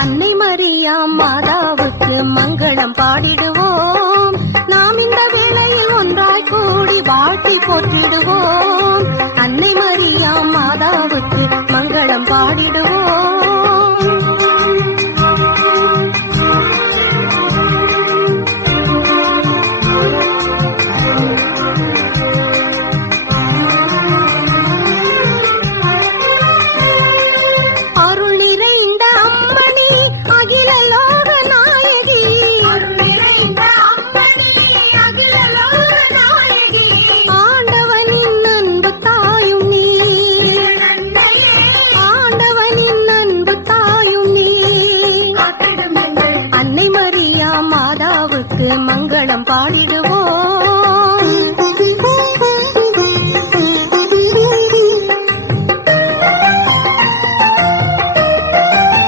அன்னை மரியாம் மாதாவுக்கு மங்களம் பாடிடுவோம். நாம் இந்த வேளையில் ஒன்றாய் கூடி வாழ்த்தி போற்றிடுவோம். அன்னை மரியாம் மாதாவுக்கு மங்களம் பாடிடுவோம்.